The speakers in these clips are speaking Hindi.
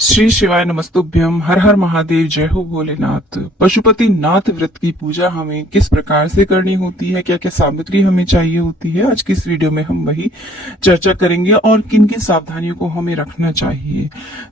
श्री शिवाय नमस्तुभ्यम। हर हर महादेव, जय हो भोलेनाथ। पशुपति नाथ व्रत की पूजा हमें किस प्रकार से करनी होती है, क्या क्या सामग्री हमें चाहिए होती है, आज की इस वीडियो में हम वही चर्चा करेंगे और किन किन सावधानियों को हमें रखना चाहिए।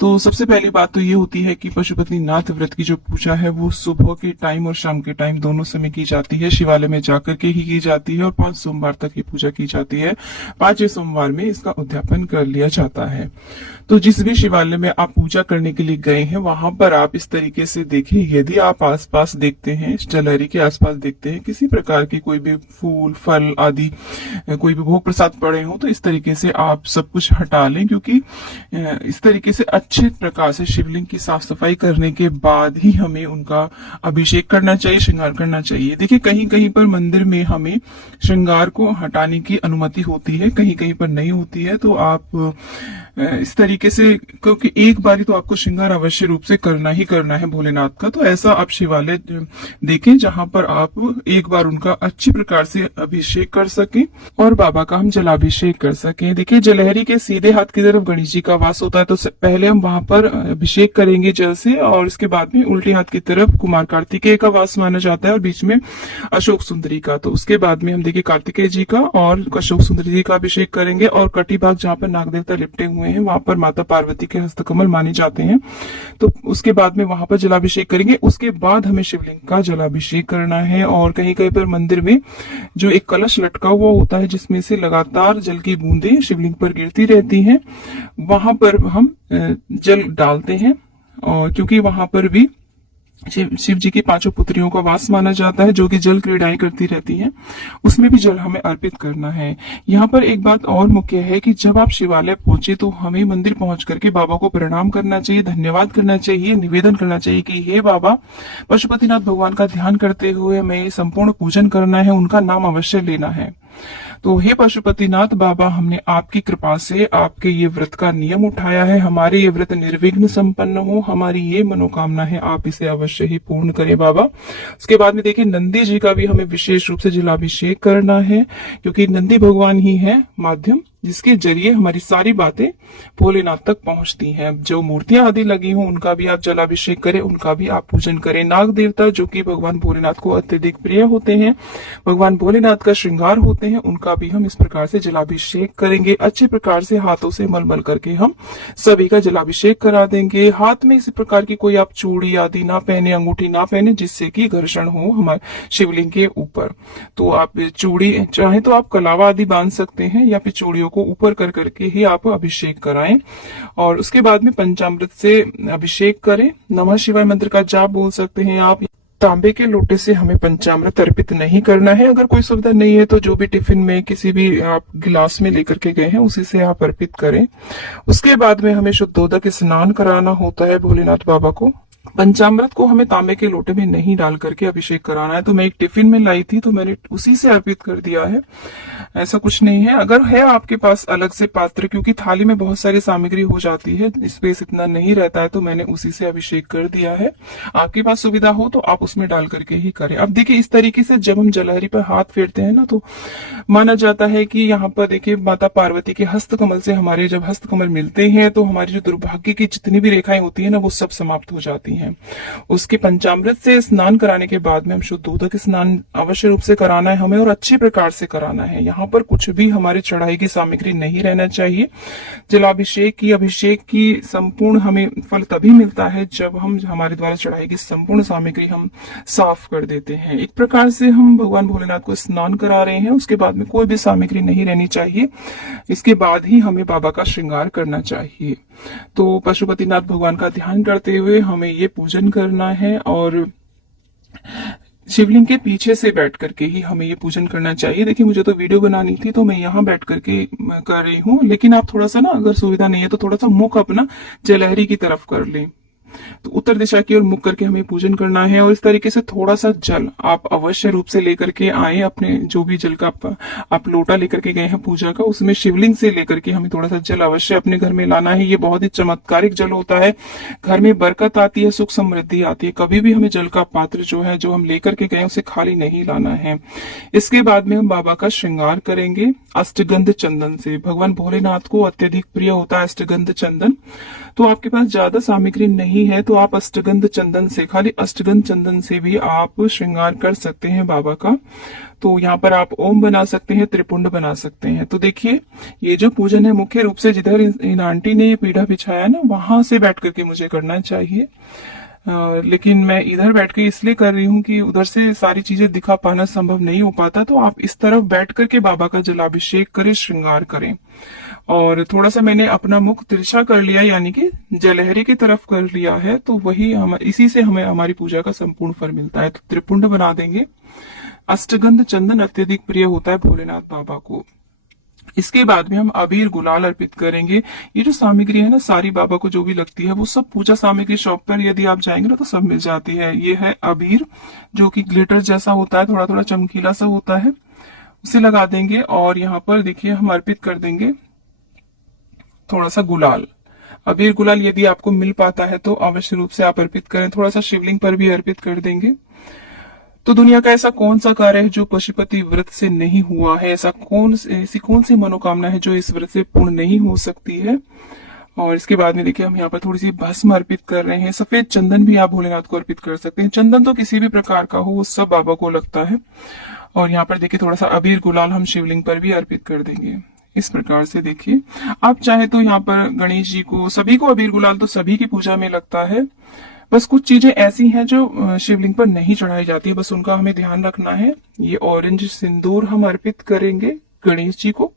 तो सबसे पहली बात तो ये होती है कि पशुपति नाथ व्रत की जो पूजा है वो सुबह के टाइम और शाम के टाइम दोनों समय की जाती है। शिवालय में जाकर के ही की जाती है और 5 सोमवार तक ये पूजा की जाती है। 5वें सोमवार में इसका उद्यापन कर लिया जाता है। तो जिस भी शिवालय में आप पूजा करने के लिए गए हैं वहां पर आप इस तरीके से देखें, यदि आप आसपास देखते हैं, जलहरी के आसपास देखते हैं किसी प्रकार के कोई भी फूल फल आदि कोई भी भोग प्रसाद पड़े हो, तो इस तरीके से आप सब कुछ हटा लें, क्योंकि इस तरीके से अच्छे प्रकार से शिवलिंग की साफ सफाई करने के बाद ही हमें उनका अभिषेक करना चाहिए, श्रृंगार करना चाहिए। देखिए, कहीं कहीं पर मंदिर में हमें श्रृंगार को हटाने की अनुमति होती है, कहीं कहीं पर नहीं होती है। तो आप इस तरीके से, क्योंकि एक बारी तो आपको श्रृंगार अवश्य रूप से करना ही करना है भोलेनाथ का, तो ऐसा आप शिवालय देखें जहां पर आप एक बार उनका अच्छी प्रकार से अभिषेक कर सकें और बाबा का हम जलाभिषेक कर सकें। देखिए, जलहरी के सीधे हाथ की तरफ गणेश जी का वास होता है, तो पहले हम वहां पर अभिषेक करेंगे जल से, और इसके बाद में उल्टे हाथ की तरफ कुमार कार्तिकेय का वास माना जाता है और बीच में अशोक सुंदरी का। तो उसके बाद में हम देखिए कार्तिकेय जी का और अशोक सुंदरी जी का अभिषेक करेंगे, और कटी भाग जहाँ पर नाग देवता लिपटे हुए हैं वहां पर माता पार्वती के हस्तकमल माने जाते हैं, तो उसके बाद में वहां पर जलाभिषेक करेंगे। उसके बाद हमें शिवलिंग का जलाभिषेक करना है। और कहीं कहीं पर मंदिर में जो एक कलश लटका हुआ होता है जिसमें से लगातार जल की बूंदें शिवलिंग पर गिरती रहती हैं, वहां पर हम जल डालते हैं। और क्योंकि वहां पर भी शिव जी की 5 पुत्रियों का वास माना जाता है जो कि जल क्रीड़ाएं करती रहती हैं, उसमें भी जल हमें अर्पित करना है। यहाँ पर एक बात और मुख्य है कि जब आप शिवालय पहुंचे तो हमें मंदिर पहुंच करके बाबा को प्रणाम करना चाहिए, धन्यवाद करना चाहिए, निवेदन करना चाहिए कि हे बाबा, पशुपतिनाथ भगवान का ध्यान करते हुए हमें संपूर्ण पूजन करना है, उनका नाम अवश्य लेना है। तो हे पशुपतिनाथ बाबा, हमने आपकी कृपा से आपके ये व्रत का नियम उठाया है, हमारे ये व्रत निर्विघ्न संपन्न हो, हमारी ये मनोकामना है, आप इसे अवश्य ही पूर्ण करें बाबा। उसके बाद में देखिए, नंदी जी का भी हमें विशेष रूप से जलाभिषेक करना है, क्योंकि नंदी भगवान ही है माध्यम जिसके जरिए हमारी सारी बातें भोलेनाथ तक पहुंचती हैं। जो मूर्तियां आदि लगी हों उनका भी आप जलाभिषेक करें, उनका भी आप पूजन करें। नाग देवता जो कि भगवान भोलेनाथ को अत्यधिक प्रिय होते हैं, भगवान भोलेनाथ का श्रृंगार होते हैं, उनका भी हम इस प्रकार से जलाभिषेक करेंगे। अच्छे प्रकार से हाथों से मल करके हम सभी का जलाभिषेक करा देंगे। हाथ में इसी प्रकार की कोई आप चूड़ी आदि ना पहने, अंगूठी ना पहने, जिससे कि घर्षण हो हमारे शिवलिंग के ऊपर। तो आप चूड़ी चाहे तो आप कलावा आदि बांध सकते हैं, या फिर चूड़ियों को ऊपर कर करके ही आप अभिषेक कराएं। और उसके बाद में पंचामृत से अभिषेक करें। नमः शिवाय मंत्र का जाप बोल सकते हैं आप। तांबे के लोटे से हमें पंचामृत अर्पित नहीं करना है। अगर कोई सुविधा नहीं है तो जो भी टिफिन में किसी भी आप गिलास में लेकर के गए हैं उसी से आप अर्पित करें। उसके बाद में हमें शुद्धोदक स्नान कराना होता है भोलेनाथ बाबा को। पंचामृत को हमें तांबे के लोटे में नहीं डाल करके अभिषेक कराना है। तो मैं एक टिफिन में लाई थी तो मैंने उसी से अर्पित कर दिया है, ऐसा कुछ नहीं है। अगर है आपके पास अलग से पात्र, क्योंकि थाली में बहुत सारी सामग्री हो जाती है, स्पेस इतना नहीं रहता है, तो मैंने उसी से अभिषेक कर दिया है। आपके पास सुविधा हो तो आप उसमें डाल करके ही करें। अब देखिए, इस तरीके से जब हम जलहरी पर हाथ फेरते हैं ना, तो माना जाता है कि यहाँ पर देखिए माता पार्वती के हस्तकमल से हमारे जब हस्तकमल मिलते हैं तो हमारी जो दुर्भाग्य की जितनी भी रेखाएं होती है ना, वो सब समाप्त हो जाती हैं। उसके पंचामृत से स्नान कराने के बाद में हम शुद्धोदक स्नान अवश्य रूप से कराना है हमें, और अच्छे प्रकार से कराना है। यहाँ पर कुछ भी हमारे चढ़ाई की सामग्री नहीं रहना चाहिए। जलाभिषेक की, अभिषेक की संपूर्ण हमें फल तभी मिलता है जब हम हमारे द्वारा चढ़ाई की संपूर्ण सामग्री हम साफ कर देते हैं। एक प्रकार से हम भगवान भोलेनाथ को स्नान करा रहे हैं। उसके बाद में कोई भी सामग्री नहीं रहनी चाहिए। इसके बाद ही हमें बाबा का श्रृंगार करना चाहिए। तो पशुपतिनाथ भगवान का ध्यान करते हुए हमें ये पूजन करना है, और शिवलिंग के पीछे से बैठ करके ही हमें ये पूजन करना चाहिए। देखिए, मुझे तो वीडियो बनानी थी तो मैं यहाँ बैठ करके कर रही हूँ, लेकिन आप थोड़ा सा ना, अगर सुविधा नहीं है तो थोड़ा सा मुख अपना जलहरी की तरफ कर लें। तो उत्तर दिशा की ओर मुख करके हमें पूजन करना है। और इस तरीके से थोड़ा सा जल आप अवश्य रूप से लेकर के आए, अपने जो भी जल का आप लोटा लेकर के गए हैं पूजा का, उसमें शिवलिंग से लेकर के हमें थोड़ा सा जल अवश्य अपने घर में लाना है। ये बहुत ही चमत्कारिक जल होता है, घर में बरकत आती है, सुख समृद्धि आती है। कभी भी हमें जल का पात्र जो है, जो हम लेकर के गए, उसे खाली नहीं लाना है। इसके बाद में हम बाबा का श्रृंगार करेंगे अष्टगंध चंदन से। भगवान भोलेनाथ को अत्यधिक प्रिय होता है अष्टगंध चंदन। तो आपके पास ज्यादा सामग्री नहीं है तो आप अष्टगंध चंदन से, खाली अष्टगंध चंदन से भी आप श्रृंगार कर सकते हैं बाबा का। तो यहाँ पर आप ओम बना सकते हैं, त्रिपुंड बना सकते हैं। तो देखिए, ये जो पूजन है मुख्य रूप से जिधर इन आंटी ने ये पीढ़ा बिछाया है ना, वहां से बैठ करके मुझे करना चाहिए। लेकिन मैं इधर बैठ के इसलिए कर रही हूँ कि उधर से सारी चीजें दिखा पाना संभव नहीं हो पाता। तो आप इस तरफ बैठ करके बाबा का जलाभिषेक करें, श्रृंगार करें। और थोड़ा सा मैंने अपना मुख तिरछा कर लिया, यानी कि जलहरी की तरफ कर लिया है। तो वही हम, इसी से हमें हमारी पूजा का संपूर्ण फल मिलता है। तो त्रिपुंड बना देंगे। अष्टगंध चंदन अत्यधिक प्रिय होता है भोलेनाथ बाबा को। इसके बाद में हम अबीर गुलाल अर्पित करेंगे। ये जो सामग्री है ना, सारी बाबा को जो भी लगती है, वो सब पूजा सामग्री शॉप पर यदि आप जाएंगे ना तो सब मिल जाती है। ये है अबीर, जो कि ग्लिटर जैसा होता है, थोड़ा थोड़ा चमकीला सा होता है, उसे लगा देंगे। और यहाँ पर देखिए हम अर्पित कर देंगे थोड़ा सा गुलाल। अबीर गुलाल यदि आपको मिल पाता है तो अवश्य रूप से आप अर्पित करें। थोड़ा सा शिवलिंग पर भी अर्पित कर देंगे। तो दुनिया का ऐसा कौन सा कार्य है जो पशुपति व्रत से नहीं हुआ है? ऐसी कौन सी मनोकामना है जो इस व्रत से पूर्ण नहीं हो सकती है? और इसके बाद में देखिए हम यहाँ पर थोड़ी सी भस्म अर्पित कर रहे हैं। सफेद चंदन भी आप भोलेनाथ को अर्पित कर सकते हैं। चंदन तो किसी भी प्रकार का हो, वो सब बाबा को लगता है। और यहाँ पर देखिए थोड़ा सा अबीर गुलाल हम शिवलिंग पर भी अर्पित कर देंगे। इस प्रकार से देखिए, आप चाहे तो यहाँ पर गणेश जी को, सभी को अबीर गुलाल तो सभी की पूजा में लगता है। बस कुछ चीजें ऐसी हैं जो शिवलिंग पर नहीं चढ़ाई जाती है, बस उनका हमें ध्यान रखना है। ये ऑरेंज सिंदूर हम अर्पित करेंगे गणेश जी को।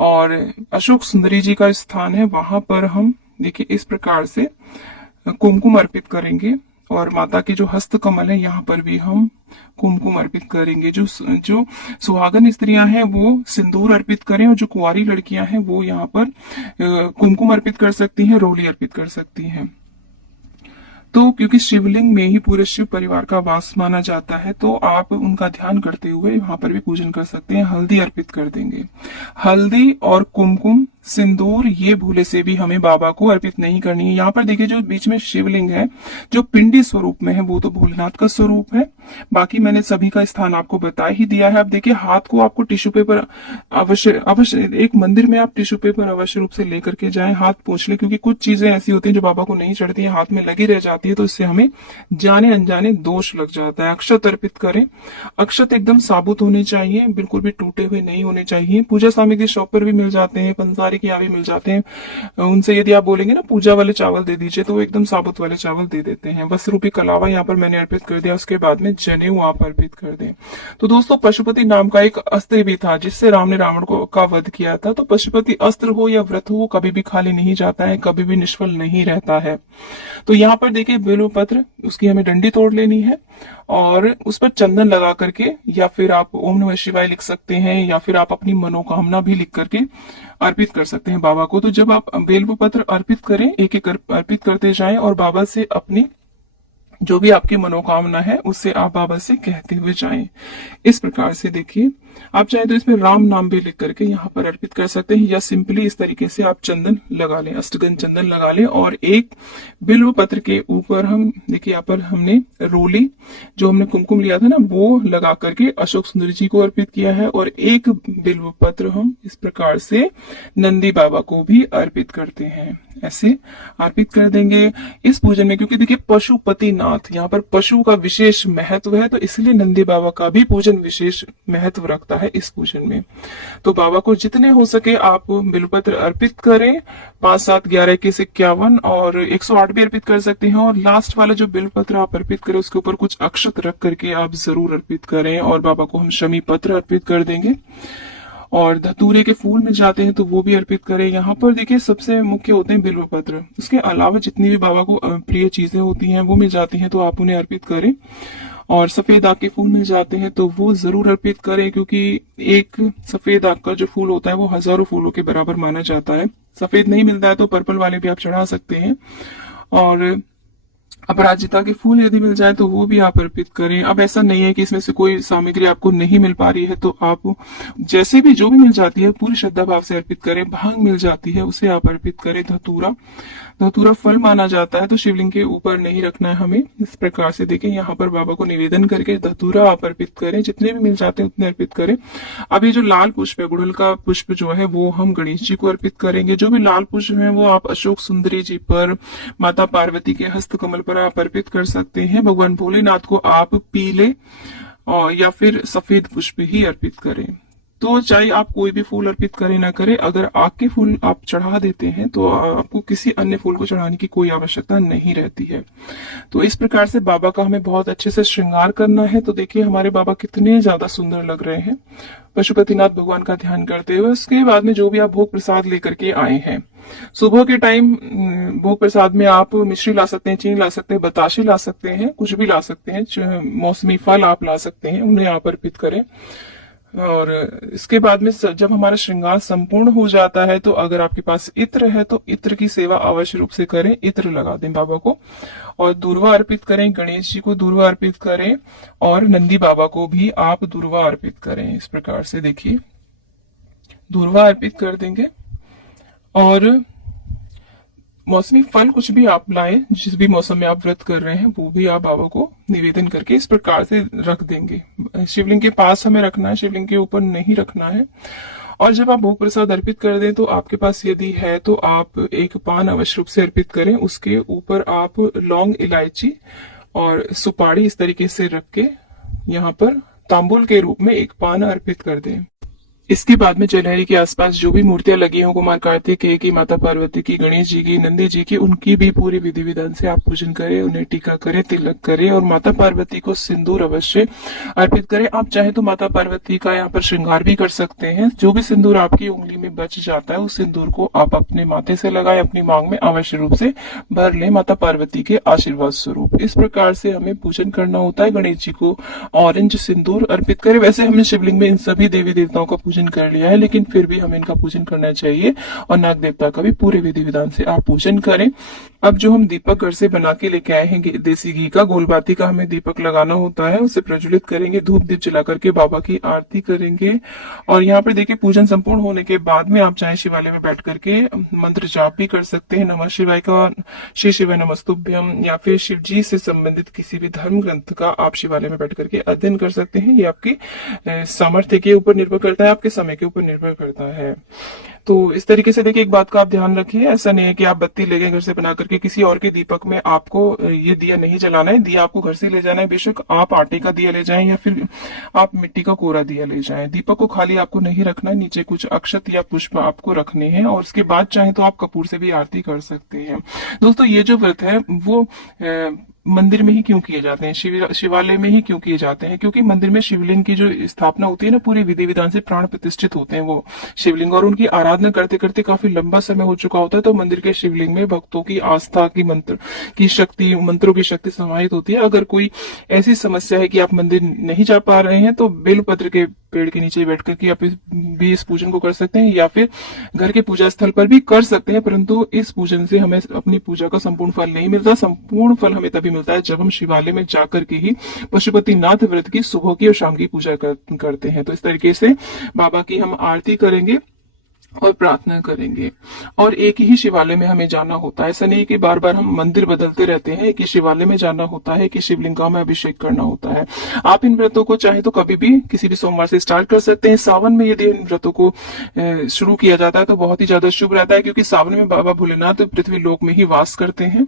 और अशोक सुंदरी जी का स्थान है, वहां पर हम देखिए इस प्रकार से कुमकुम अर्पित करेंगे। और माता के जो हस्त कमल है, यहाँ पर भी हम कुमकुम अर्पित करेंगे। जो सुहागन स्त्रियां हैं वो सिंदूर अर्पित करें, और जो कुंवारी लड़कियां हैं वो यहाँ पर कुमकुम अर्पित कर सकती हैं, रोली अर्पित कर सकती हैं। तो क्योंकि शिवलिंग में ही पूरे शिव परिवार का वास माना जाता है, तो आप उनका ध्यान करते हुए वहां पर भी पूजन कर सकते हैं। हल्दी अर्पित कर देंगे। हल्दी और कुमकुम, सिंदूर, ये भूले से भी हमें बाबा को अर्पित नहीं करनी है। यहाँ पर देखिए जो बीच में शिवलिंग है, जो पिंडी स्वरूप में है, वो तो भोलेनाथ का स्वरूप है। बाकी मैंने सभी का स्थान आपको बता ही दिया है। अब देखिए हाथ को आपको टिश्यू पेपर अवश्य एक मंदिर में आप टिश्यू पेपर अवश्य रूप से लेकर के जाएं, हाथ पोंछ ले, क्योंकि कुछ चीजें ऐसी होती हैं जो बाबा को नहीं चढ़ती है, हाथ में लगी रह जाती है, तो इससे हमें जाने अनजाने दोष लग जाता है। अक्षत अर्पित करें। अक्षत एकदम साबुत होने चाहिए, बिल्कुल भी टूटे हुए नहीं होने चाहिए। पूजा सामग्री शॉप पर भी मिल जाते हैं, पंसारी के यहाँ भी मिल जाते हैं। उनसे यदि आप बोलेंगे ना पूजा वाले चावल दे दीजिए, तो वो एकदम साबुत वाले चावल दे देते हैं। वस्त्र रूपी कलावा यहाँ पर मैंने अर्पित कर दिया। उसके बाद में जनेऊ आप अर्पित कर दें। तो दोस्तों, पशुपति नाम का एक अस्त्र भी था जिससे राम ने रावण को का वध किया था। तो पशुपति अस्त्र हो या व्रत हो, वो कभी भी खाली नहीं जाता है, कभी भी निष्फल नहीं रहता है। तो यहाँ पर देखिए बेल पत्र, उसकी हमें डंडी तोड़ लेनी है और उस पर चंदन लगा करके, या फिर आप ओम नमः शिवाय लिख सकते हैं, या फिर आप अपनी मनोकामना भी लिख करके अर्पित कर सकते हैं बाबा को। तो जब आप बेल पत्र अर्पित करें, एक एक अर्पित करते जाएं और बाबा से अपनी जो भी आपकी मनोकामना है उससे आप बाबा से कहते हुए जाएं। इस प्रकार से देखिए, आप चाहे तो इसमें राम नाम भी लिख करके यहाँ पर अर्पित कर सकते हैं, या सिंपली इस तरीके से आप चंदन लगा लें, अष्टगंध चंदन लगा लें। और एक बिल्व पत्र के ऊपर हम देखिए यहाँ पर हमने रोली, जो हमने कुमकुम लिया था ना, वो लगा करके अशोक सुंदर जी को अर्पित किया है। और एक बिल्व पत्र हम इस प्रकार से नंदी बाबा को भी अर्पित करते हैं। ऐसे अर्पित कर देंगे इस पूजन में। क्योंकि देखिए पशुपति नाथ, यहाँ पर पशु का विशेष महत्व है, तो इसलिए नंदी बाबा का भी पूजन विशेष महत्व रखता है इस पूजन में। तो बाबा को जितने हो सके आप बिलपत्र अर्पित करें। 5, 7, 11, 21, 51 और 108 भी अर्पित कर सकते हैं। और लास्ट वाला जो बिलपत्र आप अर्पित करें, उसके ऊपर कुछ अक्षत रख करके आप जरूर अर्पित करें। और बाबा को हम शमी पत्र अर्पित कर देंगे। और धतूरे के फूल मिल जाते हैं तो वो भी अर्पित करें। यहाँ पर देखिए सबसे मुख्य होते हैं बिल्व पत्र। उसके अलावा जितनी भी बाबा को प्रिय चीजें होती हैं वो मिल जाती हैं, तो आप उन्हें अर्पित करें। और सफेद आग के फूल मिल जाते हैं तो वो जरूर अर्पित करें, क्योंकि एक सफेद आग का जो फूल होता है वो हजारों फूलों के बराबर माना जाता है। सफेद नहीं मिलता है तो पर्पल वाले भी आप चढ़ा सकते हैं। और अपराजिता के फूल यदि मिल जाए तो वो भी आप अर्पित करें। अब ऐसा नहीं है कि इसमें से कोई सामग्री आपको नहीं मिल पा रही है तो आप जैसे भी जो भी मिल जाती है पूरी श्रद्धा भाव से अर्पित करें। भांग मिल जाती है उसे आप अर्पित करें। धतूरा, धतूरा फल माना जाता है तो शिवलिंग के ऊपर नहीं रखना है हमें। इस प्रकार से देखें, यहाँ पर बाबा को निवेदन करके धतूरा आप अर्पित करें। जितने भी मिल जाते हैं उतने अर्पित करें। अब ये जो लाल पुष्प है, गुड़हल का पुष्प जो है वो हम गणेश जी को अर्पित करेंगे। जो भी लाल पुष्प है वो आप अशोक सुंदरी जी पर, माता पार्वती के हस्त कमल पर आप अर्पित कर सकते हैं। भगवान भोलेनाथ को आप पीले और या फिर सफेद पुष्प ही अर्पित करें। तो चाहे आप कोई भी फूल अर्पित करें ना करें, अगर आग के फूल आप चढ़ा देते हैं तो आपको किसी अन्य फूल को चढ़ाने की कोई आवश्यकता नहीं रहती है। तो इस प्रकार से बाबा का हमें बहुत अच्छे से श्रृंगार करना है। तो देखिए हमारे बाबा कितने ज्यादा सुंदर लग रहे हैं पशुपतिनाथ भगवान का ध्यान करते हुए। उसके बाद में जो भी आप भोग प्रसाद लेकर के आए हैं, सुबह के टाइम भोग प्रसाद में आप मिश्री ला सकते हैं, चीनी ला सकते हैं, बताशे ला सकते हैं, कुछ भी ला सकते हैं, मौसमी फल आप ला सकते हैं, उन्हें आप अर्पित करें। और इसके बाद में जब हमारा श्रृंगार संपूर्ण हो जाता है तो अगर आपके पास इत्र है तो इत्र की सेवा अवश्य रूप से करें। इत्र लगा दें बाबा को और दूर्वा अर्पित करें। गणेश जी को दूर्वा अर्पित करें और नंदी बाबा को भी आप दूर्वा अर्पित करें। इस प्रकार से देखिए दूर्वा अर्पित कर देंगे। और मौसमी फल कुछ भी आप लाएं, जिस भी मौसम में आप व्रत कर रहे हैं वो भी आप बाबा को निवेदन करके इस प्रकार से रख देंगे। शिवलिंग के पास हमें रखना है, शिवलिंग के ऊपर नहीं रखना है। और जब आप भोग प्रसाद अर्पित कर दें तो आपके पास यदि है तो आप एक पान अवश्य रूप से अर्पित करें। उसके ऊपर आप लौंग, इलायची और सुपारी इस तरीके से रख के यहाँ पर तांबुल के रूप में एक पान अर्पित कर दें। इसके बाद में जलहरी के आसपास जो भी मूर्तियां लगी हों, कुमार कार्तिकेय की, माता पार्वती की, गणेश जी की, नंदी जी की, उनकी भी पूरी विधि विधान से आप पूजन करें, उन्हें टीका करें, तिलक करें और माता पार्वती को सिंदूर अवश्य अर्पित करें। आप चाहे तो माता पार्वती का यहाँ पर श्रृंगार भी कर सकते हैं। जो भी सिंदूर आपकी उंगली में बच जाता है उस सिंदूर को आप अपने माथे से लगाएं, अपनी मांग में अवश्य रूप से भर लें माता पार्वती के आशीर्वाद स्वरूप। इस प्रकार से हमें पूजन करना होता है। गणेश जी को ऑरेंज सिंदूर अर्पित करें। वैसे हमने शिवलिंग में इन सभी देवी देवताओं का पूजन कर लिया है, लेकिन फिर भी हमें इनका पूजन करना चाहिए और नाग देवता का भी पूरे विधि विधान से आप पूजन करें। अब जो हम दीपक घर से बना के लेके आए हैं देसी घी का, गोलबाती का हमें दीपक लगाना होता है। उसे प्रज्वलित करेंगे, धूप दीप जला करके बाबा की आरती करेंगे। और यहाँ पर देखिए पूजन संपूर्ण होने के बाद में आप चाहे शिवालय में बैठ करके मंत्र जाप भी कर सकते हैं। नमः शिवाय का, श्री शिवाय नमस्तुभ्यम, या फिर शिव जी से संबंधित किसी भी धर्म ग्रंथ का आप शिवालय में बैठ करके अध्ययन कर सकते हैं। ये आपकी सामर्थ्य के ऊपर निर्भर करता है, आपके समय के ऊपर निर्भर करता है। तो इस तरीके से देखिए, एक बात का आप ध्यान रखिए, ऐसा नहीं है कि आप बत्ती ले गए घर से बना करके किसी और के दीपक में आपको ये दिया नहीं जलाना है। दिया आपको घर से ले जाना है। बेशक आप आटे का दिया ले जाएं या फिर आप मिट्टी का कोरा दिया ले जाएं। दीपक को खाली आपको नहीं रखना है, नीचे कुछ अक्षत या पुष्प आपको रखने हैं और उसके बाद चाहे तो आप कपूर से भी आरती कर सकते हैं। दोस्तों ये जो व्रत है वो मंदिर में ही क्यों किए जाते हैं, शिवालय में ही क्यों किए जाते हैं? क्योंकि मंदिर में शिवलिंग की जो स्थापना होती है ना, पूरी विधि विधान से प्राण प्रतिष्ठित होते हैं वो शिवलिंग, और उनकी आराधना करते करते काफी लंबा समय हो चुका होता है। तो मंदिर के शिवलिंग में भक्तों की आस्था की, मंत्र की शक्ति, मंत्रों की शक्ति समाहित होती है। अगर कोई ऐसी समस्या है कि आप मंदिर नहीं जा पा रहे हैं तो बेलपत्र के पेड़ के नीचे बैठ करके आप भी इस पूजन को कर सकते हैं या फिर घर के पूजा स्थल पर भी कर सकते हैं। परंतु इस पूजन से हमें अपनी पूजा का संपूर्ण फल नहीं मिलता। संपूर्ण फल हमें तभी मिलता है जब हम शिवालय में जाकर के ही पशुपतिनाथ व्रत की सुबह की और शाम की पूजा करते हैं। तो इस तरीके से बाबा की हम आरती करेंगे और प्रार्थना करेंगे। और एक ही शिवालय में हमें जाना होता है। ऐसा नहीं कि बार बार हम मंदिर बदलते रहते हैं। एक ही शिवालय में जाना होता है, कि शिवलिंग का हमें अभिषेक करना होता है। आप इन व्रतों को चाहे तो कभी भी किसी भी सोमवार से स्टार्ट कर सकते हैं। सावन में यदि इन व्रतों को शुरू किया जाता है तो बहुत ही ज्यादा शुभ रहता है, क्योंकि सावन में बाबा भोलेनाथ पृथ्वी लोक में ही वास करते हैं।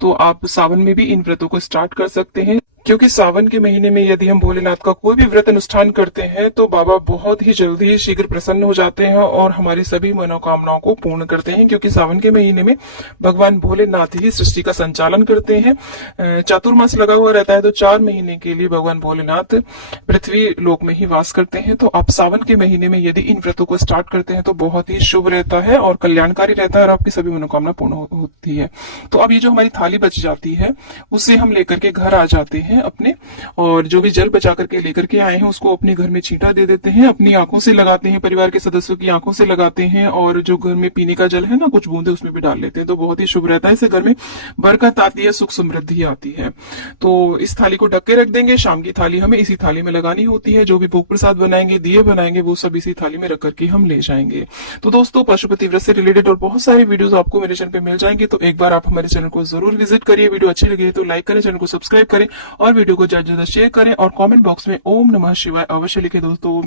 तो आप सावन में भी इन व्रतों को स्टार्ट कर सकते हैं, क्योंकि सावन के महीने में यदि हम भोलेनाथ का कोई भी व्रत अनुष्ठान करते हैं तो बाबा बहुत ही जल्दी ही शीघ्र प्रसन्न हो जाते हैं और हमारी सभी मनोकामनाओं को पूर्ण करते हैं। क्योंकि सावन के महीने में भगवान भोलेनाथ ही सृष्टि का संचालन करते हैं। चातुर्मास लगा हुआ रहता है, तो 4 महीने के लिए भगवान भोलेनाथ पृथ्वी लोक में ही वास करते हैं। तो आप सावन के महीने में यदि इन व्रतों को स्टार्ट करते हैं तो बहुत ही शुभ रहता है और कल्याणकारी रहता है और आपकी सभी मनोकामना पूर्ण होती है। तो अब ये जो हमारी थाली बच जाती है उसे हम लेकर के घर आ जाते हैं। हैं अपने, और जो भी जल बचा करके लेकर के आए हैं उसको अपने घर में छींटा दे देते हैं, अपनी आंखों से लगाते हैं, परिवार के सदस्यों की आंखों से लगाते हैं, और जो घर में पीने का जल है ना कुछ बूंदे उसमें भी डाल लेते हैं, तो बहुत ही शुभ रहता है। इससे घर में बरकत आती है, सुख समृद्धि आती है। तो इस थाली को ढक के रख देंगे। शाम की थाली हमें इसी थाली में लगानी होती है। जो भी भोग प्रसाद बनाएंगे, दिए बनाएंगे, वो सब इसी थाली में रख करके हम ले जाएंगे। तो दोस्तों, पशुपति व्रत से रिलेटेड और बहुत सारी वीडियोस आपको मेरे चैनल पे मिल जाएंगे, तो एक बार आप हमारे चैनल को जरूर विजिट करिए। वीडियो अच्छी लगी तो लाइक करें, चैनल को सब्सक्राइब करें और वीडियो को ज्यादा से ज्यादा शेयर करें, और कमेंट बॉक्स में ओम नमः शिवाय अवश्य लिखे दोस्तों।